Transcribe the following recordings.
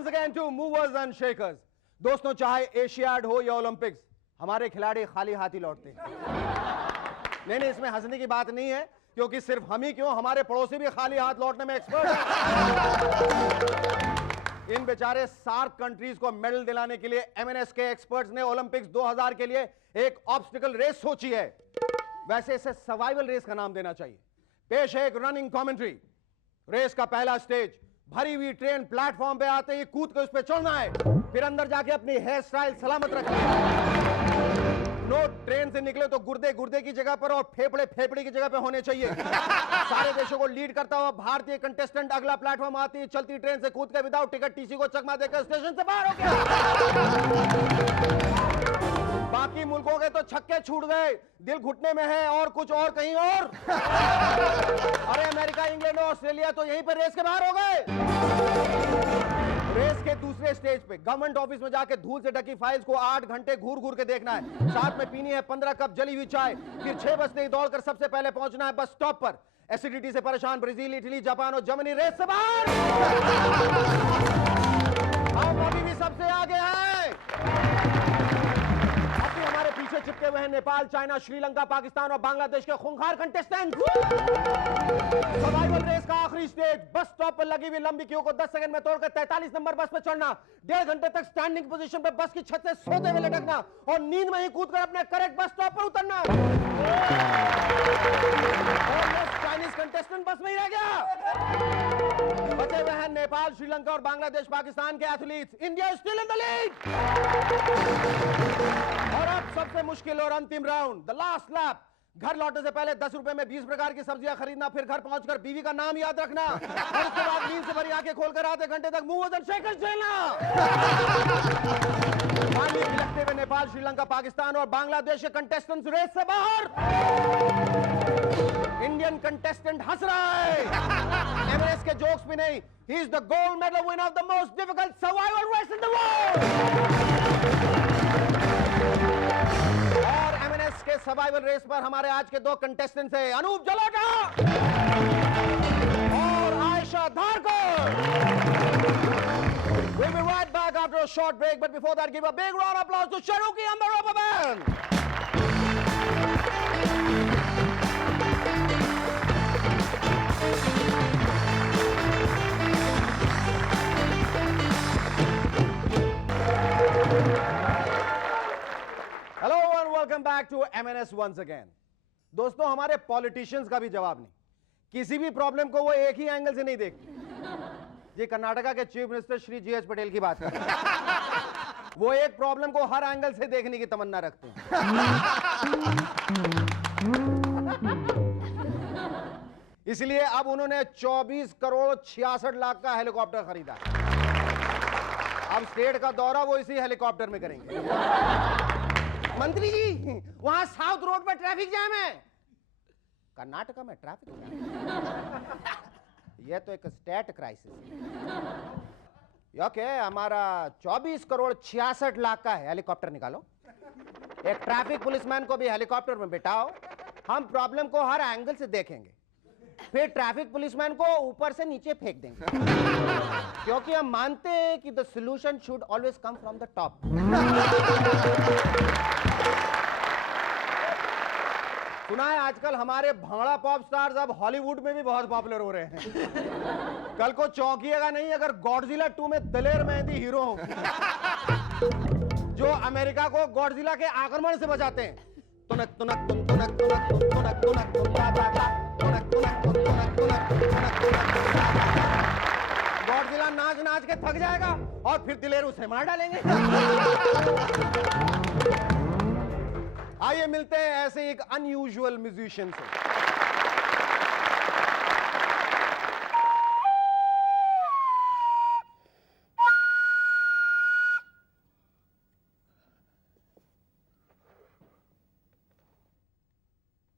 once again to movers and shakers. दोस्तों, चाहे Asiad हो या ओलंपिक्स, हमारे खिलाड़ी खाली हाथ ही लौटते हैं। नहीं, इसमें हंसने की बात नहीं है, क्योंकि सिर्फ हम ही क्यों, हमारे पड़ोसी भी खाली हाथ लौटने में एक्सपर्ट हैं। इन बेचारे सार्क कंट्रीज को मेडल दिलाने के लिए एमएनएस के एक्सपर्ट्स ने ओलंपिक्स 2000 के लिए एक ऑब्स्टिकल रेस सोची है। वैसे इसे सर्वाइवल रेस का नाम देना चाहिए। पेश है एक रनिंग कमेंट्री। रेस का पहला स्टेज, भरी हुई ट्रेन प्लेटफॉर्म पे आते ही कूद के उस पे चढ़ना है, फिर अंदर जाके अपनी हेयर स्टाइल सलामत रखनी है। नोट, ट्रेन से निकले तो गुर्दे गुर्दे की जगह पर और फेफड़े फेफड़े की जगह पे होने चाहिए। सारे देशों को लीड करता हुआ भारतीय कंटेस्टेंट अगला प्लेटफॉर्म आती है, चलती ट्रेन से कूद के विदाउट टिकट टीसी को चकमा देकर स्टेशन से बाहर हो गया। बाकी मुल्कों के तो छक्के छूट गए, दिल घुटने में है और कुछ और कहीं और। अरे अमेरिका, इंग्लैंड और ऑस्ट्रेलिया तो यहीं पर रेस के बाहर हो गए। रेस के दूसरे स्टेज पे गवर्नमेंट ऑफिस में जाके धूल से ढकी फाइल्स को 8 घंटे घूर घूर के देखना है। साथ में पीनी है 15 कप जली हुई चाय। फिर 6 बजते ही दौड़कर सबसे पहले पहुंचना है बस स्टॉप पर। एसिडिटी से परेशान ब्राजील, इटली, जापान और जर्मनी रेस से बाहर। हम अभी भी सबसे आगे हैं। अभी हमारे पीछे चिपके हुए हैं नेपाल, चाइना, श्रीलंका, पाकिस्तान और बांग्लादेश के खूंखार कंटेस्टेंट। सर्वाइवल रेस का आखिरी स्टेज, बस स्टॉप पर लगी हुई लंबी क्यू को 10 सेकंड में तोड़कर 43 नंबर बस पे चढ़ना, 1.5 घंटे तक स्टैंडिंग पोजीशन पे बस की छत से सोते हुए लटकना और नींद में ही कूदकर अपने करेक्ट बस स्टॉप पर उतरना। चाइनीज कंटेस्टेंट बस में ही रह गया। बचे हुए हैं नेपाल, श्रीलंका और बांग्लादेश, पाकिस्तान के athletes. India still in the lead. और अब सबसे मुश्किल और अंतिम राउंड, द लास्ट लैप। घर लौटने से पहले 10 रुपए में 20 प्रकार की सब्जियां खरीदना, फिर घर पहुंचकर बीवी का नाम याद रखना और उसके बाद नींद से भरी आंखें खोलकर आधे घंटे तक मूवर्स एंड शेकर्स खेलना। पानी लगते हुए नेपाल, श्रीलंका, पाकिस्तान और बांग्लादेश के कंटेस्टेंट्स रेस से बाहर। इंडियन कंटेस्टेंट हंस रहा है। एमएनएस के जोक्स भी नहीं, he is the gold medal winner of the most difficult survival race in the world. और एमएनएस के सर्वाइवल रेस पर हमारे आज के 2 कंटेस्टेंट्स हैं, अनूप जलोटा और Ayesha Dharkar. We'll be right back after a short break, but before that, give a big round of applause to Sharuki and the Rubber Band. Hello and welcome back to MNS once again. दोस्तों, हमारे politicians का भी जवाब नहीं, किसी भी problem को वो एक ही एंगल से नहीं देखते। ये कर्नाटका के chief minister Shri GH Patel की बात है। वो एक प्रॉब्लम को हर एंगल से देखने की तमन्ना रखते हैं। इसलिए अब उन्होंने 24 करोड़ 66 लाख का हेलीकॉप्टर खरीदा। अब स्टेट का दौरा वो इसी हेलीकॉप्टर में करेंगे। मंत्री जी, वहां साउथ रोड पर ट्रैफिक जाम है। कर्नाटका में ट्रैफिक जाम, यह तो एक स्टेट क्राइसिस है। ओके, हमारा 24 करोड़ 66 लाख का हेलीकॉप्टर निकालो, एक ट्रैफिक पुलिसमैन को भी हेलीकॉप्टर में बिठाओ, हम प्रॉब्लम को हर एंगल से देखेंगे, फिर ट्रैफिक पुलिसमैन को ऊपर से नीचे फेंक देंगे। क्योंकि हम मानते हैं कि the solution should always come from the top. सुना है आजकल हमारे भांगड़ा पॉप स्टार्स अब हॉलीवुड में भी बहुत पॉपुलर हो रहे हैं। कल को चौंकिएगा नहीं अगर गॉडजिला 2 में दलेर मेहंदी हीरो हो, जो अमेरिका को गॉडजिला के आक्रमण से बचाते हैं। तुनक तुनक तुन तुनक तुनक तुन तुनक तुनक तुन ता ता ता तुनक तुनक तुन तुनक तुनक तुनक तुनक। गॉडजिला नाच नाच के थक जाएगा और फिर दिलेर उसे मार डालेंगे। आइए मिलते हैं ऐसे एक अनयूजुअल म्यूजिशियन से।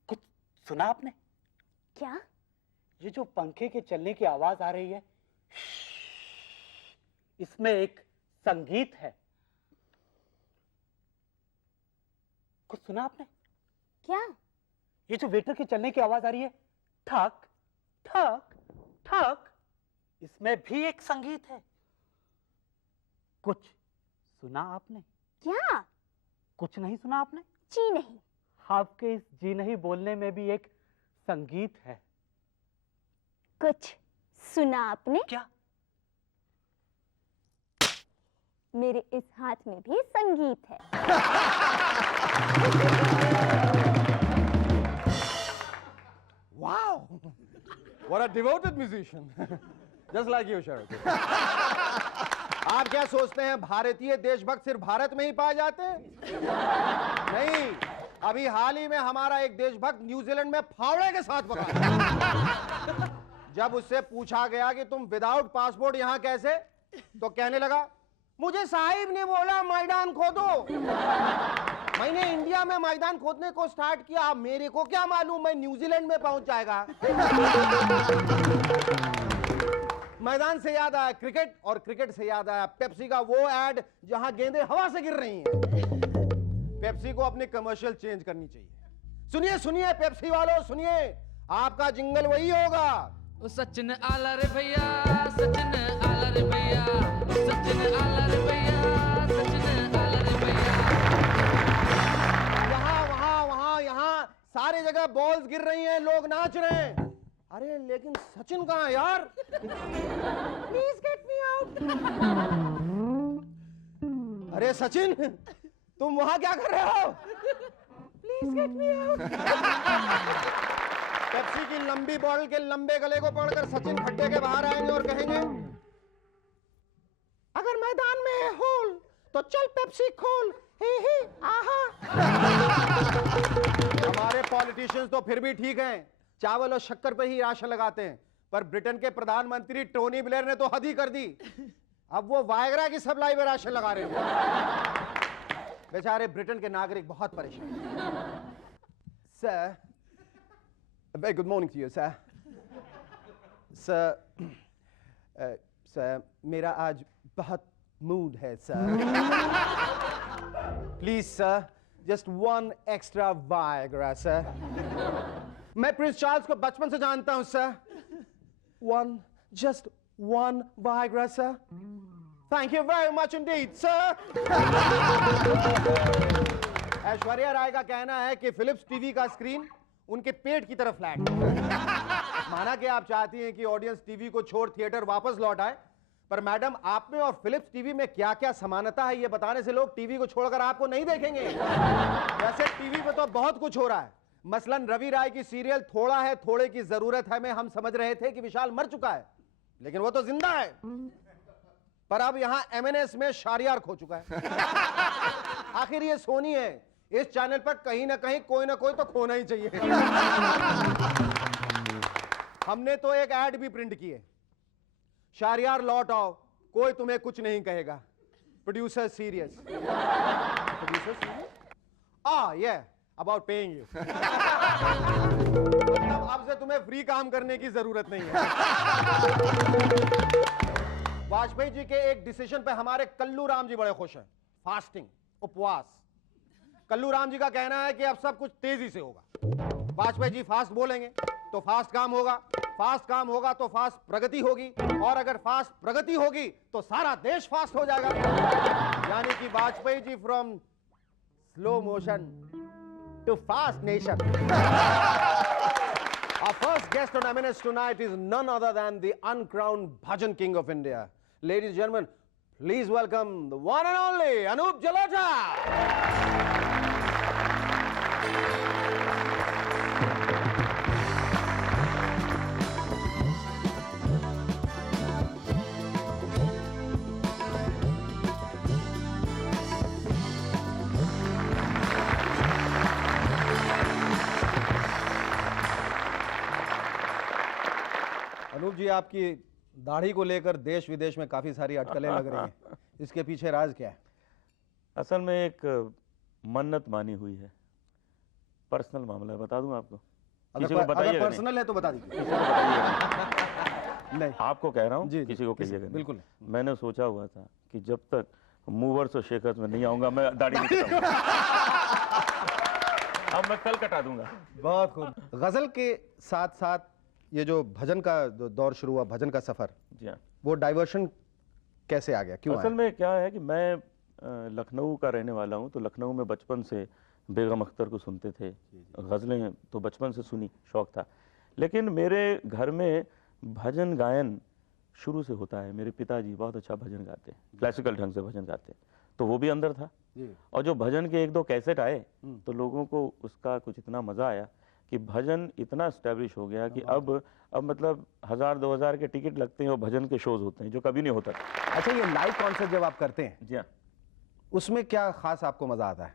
कुछ सुना आपने? क्या? ये जो पंखे के चलने की आवाज आ रही है, इसमें एक संगीत है। कुछ सुना आपने? क्या? ये जो वेटर के चलने की आवाज आ रही है, ठक ठक ठक, इसमें भी एक संगीत है। कुछ सुना आपने? क्या? कुछ नहीं सुना आपने? जी नहीं। आपके इस जी नहीं बोलने में भी एक संगीत है। कुछ सुना आपने? क्या? मेरे इस हाथ में भी संगीत है। Wow! What a devoted musician. Just like you, Shahrukh. आप क्या सोचते हैं भारतीय देशभक्त सिर्फ भारत में ही पाए जाते हैं? नहीं, अभी हाल ही में हमारा एक देशभक्त न्यूजीलैंड में फावड़े के साथ पकड़ा। जब उससे पूछा गया कि तुम विदाउट पासपोर्ट यहां कैसे, तो कहने लगा मुझे साहिब ने बोला मैदान खोदो। मैंने इंडिया में मैदान खोदने को स्टार्ट किया, मेरे को क्या मालूम मैं न्यूजीलैंड में पहुंच जाएगा। मैदान से याद आया क्रिकेट, और क्रिकेट से याद आया पेप्सी का वो एड जहां गेंदें हवा से गिर रही हैं। पेप्सी को अपनी कमर्शियल चेंज करनी चाहिए। सुनिए सुनिए पेप्सी वालों सुनिए, आपका जिंगल वही होगा। ओ सचिन आला रे भैया, सचिन आला रे भैया, सचिन आला रे भैया, सचिन आला रे भैया। यहाँ वहां वहां यहाँ सारे जगह बॉल्स गिर रही हैं, लोग नाच रहे हैं। अरे लेकिन सचिन कहाँ है यार? Please get me out. अरे सचिन तुम वहां क्या कर रहे हो? Please get me out. Pepsi की लंबी बॉटल के लंबे गले को पकड़कर सचिन खड्डे के बाहर आएंगे और कहेंगे अगर मैदान में है होल तो चल पेप्सी खोल, ही आहा। हमारे पॉलिटिशियंस तो फिर भी ठीक हैं, चावल और शक्कर पे ही राशन लगाते हैं, पर ब्रिटेन के प्रधानमंत्री टोनी ब्लेयर ने तो हद ही कर दी। अब वो वायग्रा की सप्लाई में राशन लगा रहे हैं। बेचारे ब्रिटेन के नागरिक बहुत परेशान हैं। Sir, very good morning to you, sir. Sir, मेरा आज बहुत मूड है sir. Please sir, just one extra Viagra sir. मैं प्रिंस चार्ल्स को बचपन से जानता हूं sir. just one Viagra sir. Thank you very much indeed, sir. Aishwarya Rai का कहना है कि फिलिप्स टीवी का स्क्रीन उनके पेट की तरफ फ्लैट। माना कि आप चाहती हैं कि ऑडियंस टीवी को छोड़ थिएटर वापस लौट आए, पर मैडम आप में और फिलिप्स टीवी में क्या क्या समानता है ये बताने से लोग टीवी को छोड़कर आपको नहीं देखेंगे। वैसे टीवी पे तो बहुत कुछ हो रहा है, मसलन रवि राय की सीरियल थोड़ा है थोड़े की जरूरत है में हम समझ रहे थे कि विशाल मर चुका है, लेकिन वो तो जिंदा है। पर अब यहां एमएनएस में शारियार खो चुका है। आखिर ये सोनी है, इस चैनल पर कहीं ना कहीं कोई ना कोई तो खोना ही चाहिए। हमने तो एक ऐड भी प्रिंट की है, शारियार लौट आओ, कोई तुम्हें कुछ नहीं कहेगा, प्रोड्यूसर सीरियस। Producer serious? ये अबाउट पेइंग यू। मतलब अब से तुम्हें फ्री काम करने की जरूरत नहीं है। वाजपेयी जी के एक डिसीजन पे हमारे कल्लू राम जी बड़े खुश हैं, फास्टिंग, उपवास। कल्लू राम जी का कहना है कि अब सब कुछ तेजी से होगा। वाजपेयी जी फास्ट बोलेंगे तो फास्ट काम होगा, फास्ट काम होगा तो फास्ट प्रगति होगी, और अगर फास्ट प्रगति होगी तो सारा देश फास्ट हो जाएगा। यानी कि Vajpayee ji from slow motion to fast nation. Our first guest on MNS tonight is none other than the uncrowned Bhajan King of India. Ladies and gentlemen, please welcome the one and only Anup Jalota. Anup ji, आपकी दाढ़ी को लेकर देश विदेश में काफी सारी अटकलें लग रही हैं, इसके पीछे राज क्या है? असल में एक मन्नत मानी हुई है, पर्सनल मामला है, बता दूं आपको? किसी को बताइएगा नहीं। पर्सनल है तो बता दीजिए। किसी को बताइएगा नहीं, आपको कह रहा हूँ, जी, किसी को कहिएगा नहीं। बिल्कुल। मैंने सोचा हुआ था कि जब तक मूवर्स और शेकर्स में नहीं आऊंगा मैं दाढ़ी नहीं कटाऊंगा। अब मैं कल कटा दूंगा। बहुत खूब। गजल के साथ साथ ये जो भजन का दौर शुरू हुआ, भजन का सफर, जी हाँ, वो डाइवर्शन कैसे आ गया, क्यों असल में क्या है कि मैं लखनऊ का रहने वाला हूँ, तो लखनऊ में बचपन से बेगम अख्तर को सुनते थे, गज़लें तो बचपन से सुनी, शौक़ था। लेकिन मेरे घर में भजन गायन शुरू से होता है। मेरे पिताजी बहुत अच्छा भजन गाते हैं, क्लासिकल ढंग से भजन गाते हैं, तो वो भी अंदर था। और जो भजन के 1-2 कैसेट आए तो लोगों को उसका कुछ इतना मज़ा आया कि भजन इतना एस्टेब्लिश हो गया कि अब मतलब 1000-2000 के टिकट लगते हैं और भजन के शोज़ होते हैं, जो कभी नहीं होता था। अच्छा, ये लाइव कॉन्सर्ट जब आप करते हैं, जी हाँ, उसमें क्या खास आपको मज़ा आता है?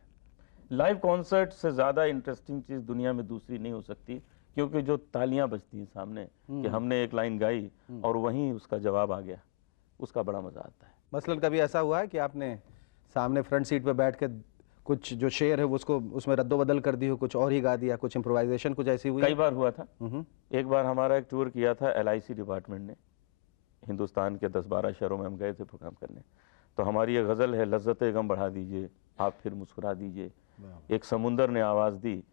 लाइव कॉन्सर्ट से ज़्यादा इंटरेस्टिंग चीज़ दुनिया में दूसरी नहीं हो सकती, क्योंकि जो तालियां बजती हैं सामने कि हमने एक लाइन गाई और वहीं उसका जवाब आ गया, उसका बड़ा मज़ा आता है। मसलन कभी ऐसा हुआ है कि आपने सामने फ्रंट सीट पे बैठ के कुछ जो शेर है उसको उसमें रद्दोबदल कर दी हो, कुछ और ही गा दिया, कुछ इम्प्रोवाइजेशन कुछ ऐसी हुई? कई बार हुआ था। एक बार हमारा एक टूर किया था LIC डिपार्टमेंट ने, हिंदुस्तान के 10-12 शहरों में हम गए थे प्रोग्राम करने। तो हमारी ये गज़ल है, लज्जते गम बढ़ा दीजिए आप फिर मुस्कुरा दीजिए, एक समुंदर ने आवाज़ दी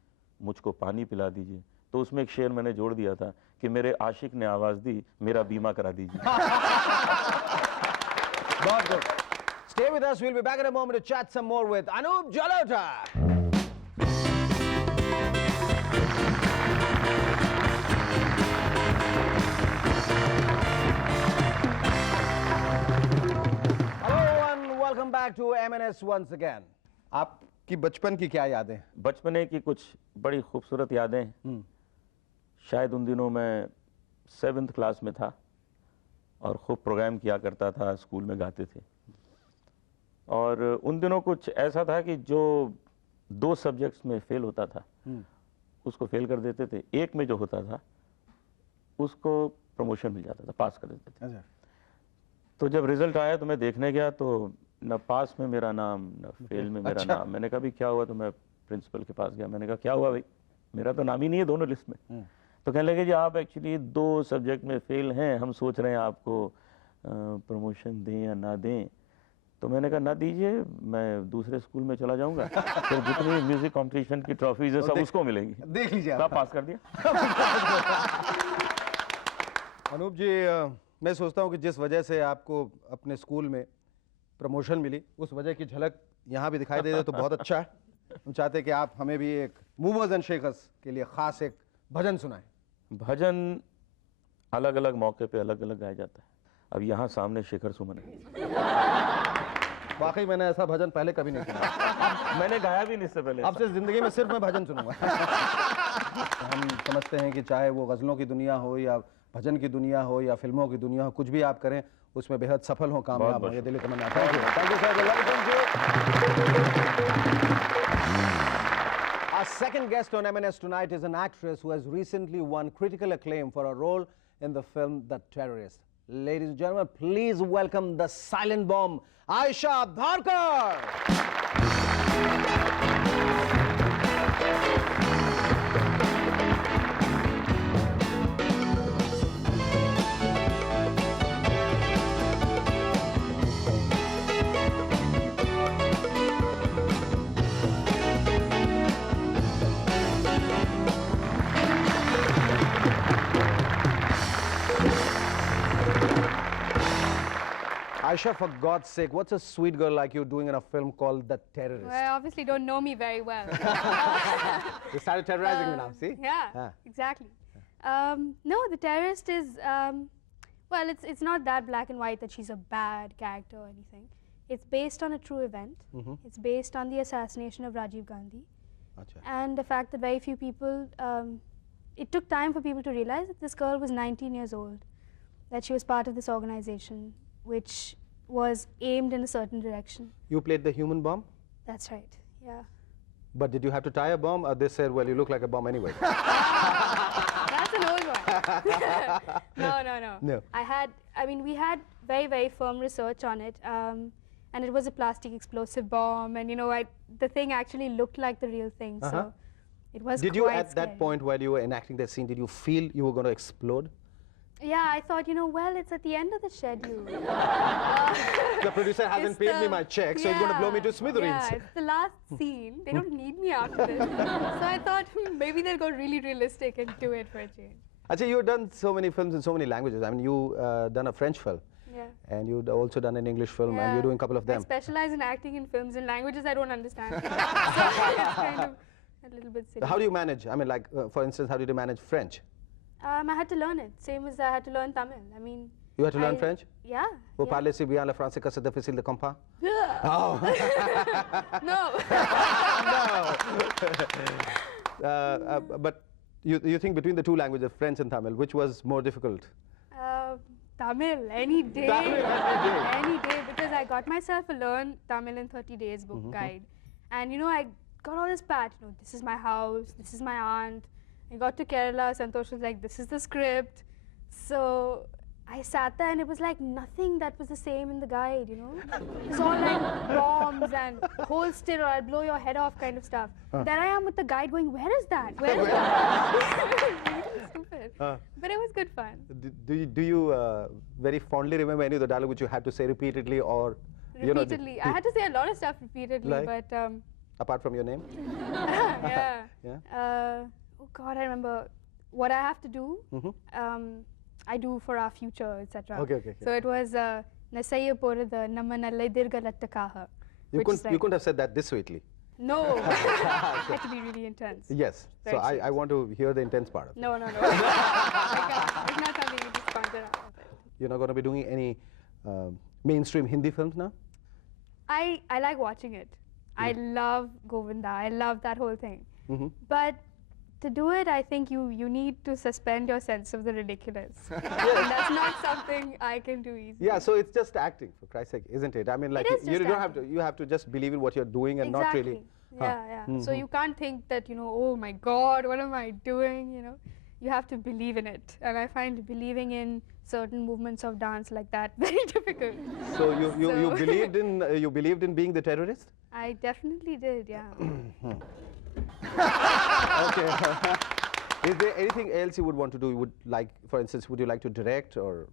मुझको पानी पिला दीजिए। तो उसमें एक शेर मैंने जोड़ दिया था कि मेरे आशिक ने आवाज़ दी मेरा बीमा करा दीजिए। बहुत good. Stay with us. We'll be back in a moment to chat some more with Anup Jalota. Hello and welcome back to M&S once again. आपकी बचपन की क्या यादें? बचपने की कुछ बड़ी खूबसूरत यादें हैं। शायद उन दिनों मैं 7th क्लास में था और खूब प्रोग्राम किया करता था, स्कूल में गाते थे। और उन दिनों कुछ ऐसा था कि जो 2 सब्जेक्ट्स में फेल होता था उसको फेल कर देते थे, एक में जो होता था उसको प्रमोशन मिल जाता था, पास कर देते थे। अच्छा। तो जब रिजल्ट आया तो मैं देखने गया तो न पास में मेरा नाम न फेल में मेरा नाम। मैंने कहा भाई क्या हुआ, तो मैं प्रिंसिपल के पास गया, मैंने कहा क्या हुआ भाई, मेरा तो नाम ही नहीं है दोनों लिस्ट में। तो कहने लगे जी आप एक्चुअली 2 सब्जेक्ट में फेल हैं, हम सोच रहे हैं आपको प्रमोशन दें या ना दें। तो मैंने कहा ना दीजिए, मैं दूसरे स्कूल में चला जाऊंगा, फिर जितनी म्यूजिक कंपटीशन की ट्रॉफीज है सब उसको मिलेंगी। देख लीजिए आप पास कर दिया। अनूप जी, मैं सोचता हूँ कि जिस वजह से आपको अपने स्कूल में प्रमोशन मिली उस वजह की झलक यहाँ भी दिखाई दे रही है, तो बहुत अच्छा है। हम चाहते हैं कि आप हमें भी एक मूवर्स एंड शेकर्स के लिए खास एक भजन सुनाएं। भजन अलग अलग मौके पे अलग अलग गाया जाता है। अब यहाँ सामने शेखर सुमन है। वाकई मैंने ऐसा भजन पहले कभी नहीं सुना। मैंने गाया भी नहीं इससे पहले। अब से जिंदगी में सिर्फ मैं भजन सुनूंगा। हम समझते हैं कि चाहे वो गज़लों की दुनिया हो या भजन की दुनिया हो या फिल्मों की दुनिया हो, कुछ भी आप करें उसमें बेहद सफल हो, कामयाब हो, ये दिली तमन्ना। Thank you sir. Our second guest on M&S tonight is an actress who has recently won critical acclaim for a role in the film The Terrorist. Ladies and gentlemen, please welcome the silent bomb, Ayesha Dharkar. Ayesha, for God's sake, what's a sweet girl like you doing in a film called The Terrorist? Well, I obviously don't know me very well. You started terrorizing me now, see? Yeah, exactly. No, The Terrorist is, well, it's not that black and white that she's a bad character or anything. It's based on a true event. It's based on the assassination of Rajiv Gandhi. Achha. And the fact that very few people, it took time for people to realize that this girl was 19 years old, that she was part of this organization which was aimed in a certain direction. You played the human bomb? That's right, yeah. But did you have to tie a bomb, or they said, well, you look like a bomb anyway? That's an old one. No. No. I mean, we had very, very firm research on it. And it was a plastic explosive bomb. And, you know, the thing actually looked like the real thing. So it was Did quite you, at scary. that point while you were enacting that scene, did you feel you were going to explode? Yeah, I thought, you know, well, it's at the end of the schedule. The producer hasn't It's paid me my check, so he's going to blow me to smithereens. Yeah, it's the last scene. They don't need me after this. So I thought maybe they'll go really realistic and do it for a change. Actually, you've done so many films in so many languages. I mean, you done a French film. Yeah. And you'd also done an English film, and you're doing a couple of I them. specialize in acting in films in languages I don't understand. So it's kind of a little bit silly. How do you manage? I mean, like, for instance, how did you manage French? I had to learn it, same as I had to learn Tamil. I mean, You had to learn I- French? yeah. Vous yeah. parlez si bien le français que c'est difficile de comprendre? Oh. No. But you think between the two languages, French and Tamil, which was more difficult? Tamil, any day. Tamil, any day. Any day, because I got myself a Learn Tamil in 30 Days book guide. And you know, I got all this patch, you know, this is my house, this is my aunt. I got to Kerala, Santosh was like, this is the script. So I sat there and it was like nothing that was the same in the guide, you know. It's all like bombs and hold still or I'll blow your head off kind of stuff. There I am with the guide going, where is that? Where is that? Stupid. But it was good fun. Do you very fondly remember any of the dialogue which you had to say repeatedly, or you know, Repeatedly. I had to say a lot of stuff repeatedly, Like? but apart from your name? yeah. Yeah. Oh God, I remember what I have to do. I do for our future, etc. Okay, okay, okay. So it was Nasaiya Porada Namma Nallaidirga Lattakaha. You couldn't have said that this sweetly. No, it had to be really intense. Yes. Very So I want to hear the intense part of it. No, no, no. It's not something you just can't get out of it. You're not going to be doing any mainstream Hindi films now? I like watching it. I love Govinda. I love that whole thing. But to do it, I think you need to suspend your sense of the ridiculous. And that's not something I can do easily. Yeah, so it's just acting, for Christ's sake, isn't it? I mean, like, is you just don't have to, you have to just believe in what you're doing and not really. Yeah, yeah. So you can't think that, you know, oh my God, what am I doing, you know? You have to believe in it. And I find believing in certain movements of dance like that very difficult. So you believed in being the terrorist? I definitely did, yeah. Okay. Is there anything else you would want to do? You would like, for instance, would you like to direct or?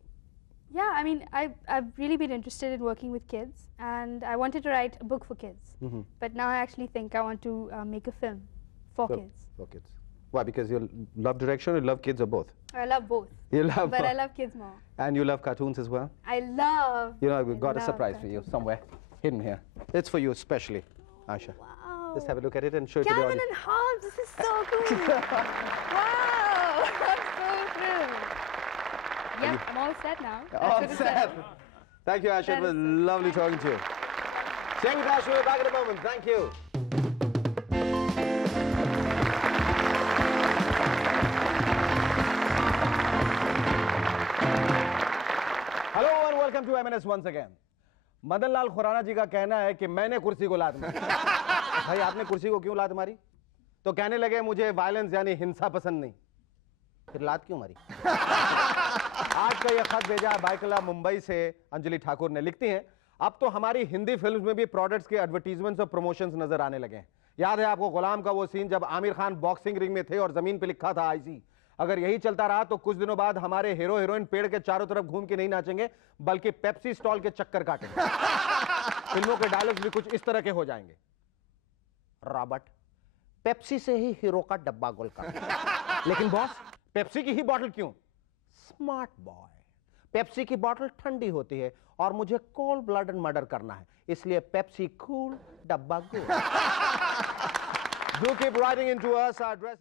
Yeah, I mean, I've really been interested in working with kids, and I wanted to write a book for kids. But now I actually think I want to make a film for kids. For kids. Why? Because you love direction, or you love kids, or both? I love both, You love. but I love kids more. And you love cartoons as well? I love. You know, we've got a love surprise for you somewhere hidden here. It's for you especially, Asha. Wow. Just have a look at it and show it to the Calvin audience. and Hobbes, this is so cool. Wow, I'm so thrilled. Yep, I'm all set now. That's All what it set. says. Thank you, Asha. It That was is so lovely talking to you. Staying with Asha, we're back in a moment. Thank you. Hello and welcome to MNS once again. Madan Lal Khurana ji का कहना है कि मैंने कुर्सी को लात मारी। भाई आपने कुर्सी को क्यों लात मारी? तो कहने लगे मुझे वायलेंस यानी हिंसा पसंद नहीं। फिर लात क्यों मारी? आज का यह खत भेजा बाइकला मुंबई से अंजलि ठाकुर ने। लिखती हैं, अब तो हमारी हिंदी फिल्म्स में भी प्रोडक्ट्स के एडवर्टीजमेंट्स और प्रमोशंस नजर आने लगे हैं। याद है आपको गुलाम का वो सीन जब आमिर खान बॉक्सिंग रिंग में थे और जमीन पे लिखा था आईसी। अगर यही चलता रहा तो कुछ दिनों बाद हमारे हीरो हीरोइन पेड़ के चारों तरफ घूम के नहीं नाचेंगे बल्कि पेप्सी स्टॉल के चक्कर काटेंगे। फिल्मों के डायलॉग्स भी कुछ इस तरह के हो जाएंगे। रॉबर्ट, पेप्सी से ही हीरो का डब्बा गोल कर। लेकिन बॉस, पेप्सी की ही बॉटल क्यों? स्मार्ट बॉय, पेप्सी की बॉटल ठंडी होती है और मुझे कोल्ड ब्लडेड मर्डर करना है, इसलिए पेप्सी कूल डब्बा गोल। Do keep writing into us. Our address